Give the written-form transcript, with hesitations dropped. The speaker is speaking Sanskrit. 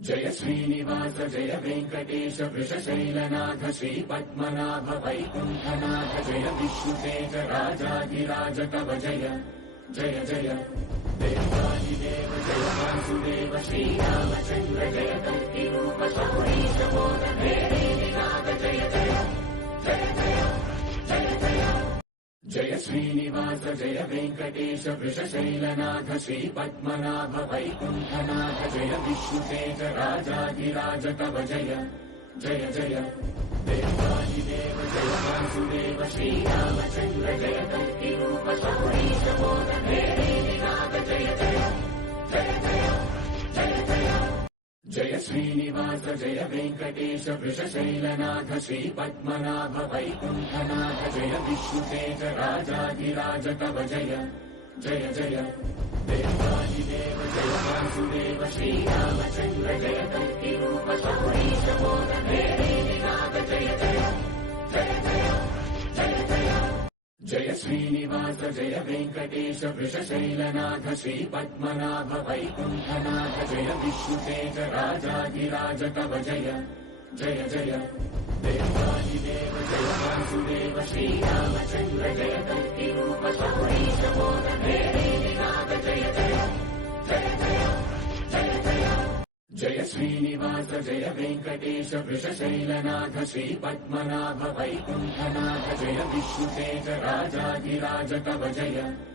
जय श्रीनिवास जय वेङ्कटेश वृषशैलनाथ श्रीपद्मनाभ वैकुण्ठनाथ जय विष्णुतेज राजाधिराज कव जय जय जय देवादिदेव जय वासुदेव श्रीरामचन्द्र जय कल्किरूप शौरीश मोदनाथ जय जय जय जय जय जय जय श्रीनिवास जय वेङ्कटेश वृषशैलनाथ श्रीपद्मनाभ वैकुण्ठनाथ जय विष्णुतेज राजाधिराज कव जय जय जय देवादिदेव जय वासुदेव श्रीरामचन्द्र जय कल्किरूप शौरीश मोदनाथ जय जय जय जय जय जय जय श्रीनिवास जय वेङ्कटेश वृषशैलनाथ श्रीपद्मनाभ वैकुण्ठनाथ जय विष्णुतेज राजाधिराज कव जय जय जय देवादिदेव जय वासुदेव श्रीरामचन्द्र जय कल्किरूप शौरीश मोदनाथ जय जय जय जय जय जय जय श्रीनिवास जय वेङ्कटेश वृषशैलनाथ श्रीपद्मनाभ वैकुण्ठनाथ जय विष्णुतेज राजाधिराज कव जय जय जय देवादिदेव जय वासुदेव श्रीरामचन्द्र जय कल्किरूप शौरीश मोदनाथ जय जय जय जय जय जय जय श्रीनिवास जय वेङ्कटेश वृषशैलनाथ श्रीपद्मनाभ वैकुण्ठनाथ जय विष्णुतेज राजाधिराज कव जय